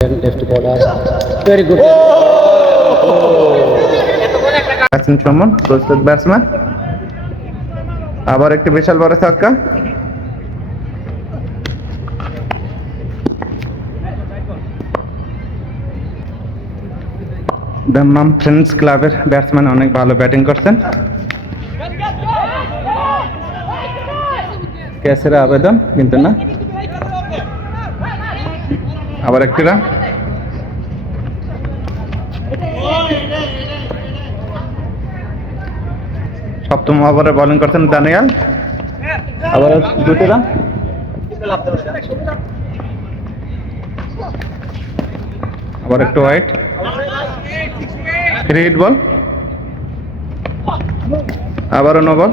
left bowler. Very good. Batsman Suman প্রস্তুত batsman আবার একটি বিশাল বড় ছক্কা দাম্মাম ফ্রেন্ডস ক্লাবের ব্যাটসম্যান অনেক ভালো ব্যাটিং করছেন ক্যাসের আবেদন কিন্তু না আবার একটি সপ্তম ওভারে বোলিং করছেন দানিয়াল। আবার দুটি রান আবার একটু হোয়াইট হিট বল আবারও নো বল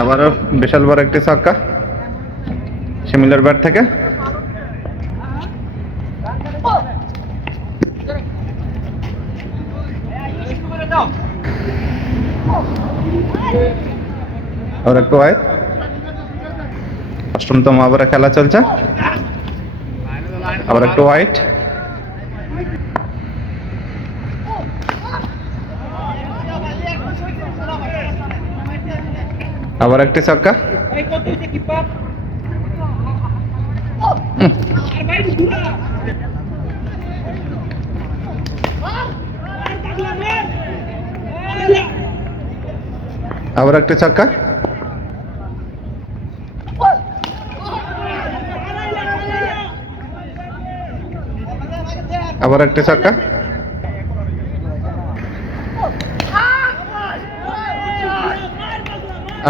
আবারও বিশাল বড় একটি ছক্কা সিমিলার ব্যাট থেকে। আবার একটু হোয়াইট অষ্টমতম ওভারে খেলা চলছে। আবার একটু হোয়াইট আবার একটি ছক্কা। আবার একটি ছক্কা। আবার একটি ছক্কা।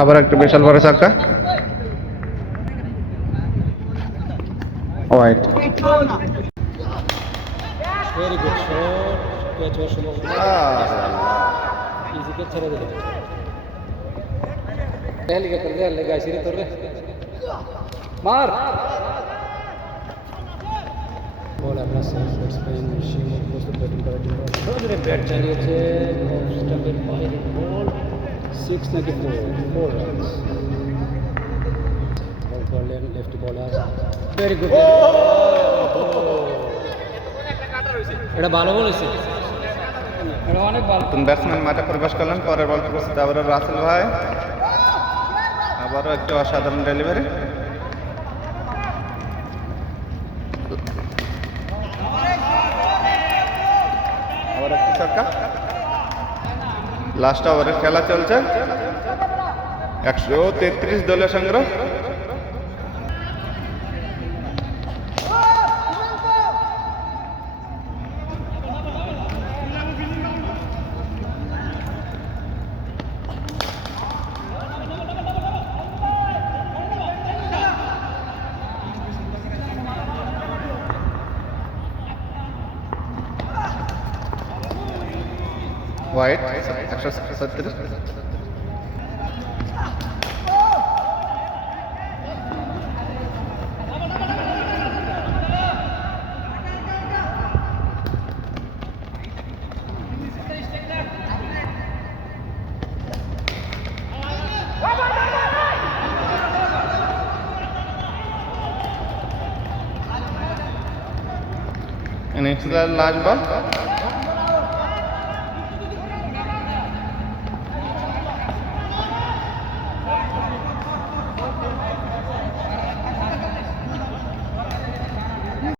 আবার একটা বিশাল বড় ছক্কা white Very good shot. Catch হওয়ার সম্ভাবনা ইজিকে ছেড়ে দিল হেলিকপ্টার দে লেগে আসিরে তোর রে মার বল আপনার ব্যাটসম্যান শিমুল প্রস্তুত ব্যাটিং করার জন্য সজোরে ব্যাট চালিয়েছে স্টাম্পের বাইরে ball six ninety four four runs ball করলেন লেফট বলার ভেরি গুড এটা ভালো বলেছে এটা অনেক ভালো। নতুন ব্যাটসম্যান মাঠে প্রবেশ করলেন পরের বল প্রস্তুত আবারও রাসেল ভাই। আবারও একটি অসাধারণ ডেলিভারি আবার একটি ছক্কা। লাস্ট ওভারের খেলা চলছে। একশো তেত্রিশ দলীয় সংগ্রহ। വൈറ്റ് അക്ഷര സത്യത്തിൽ And into that large ball.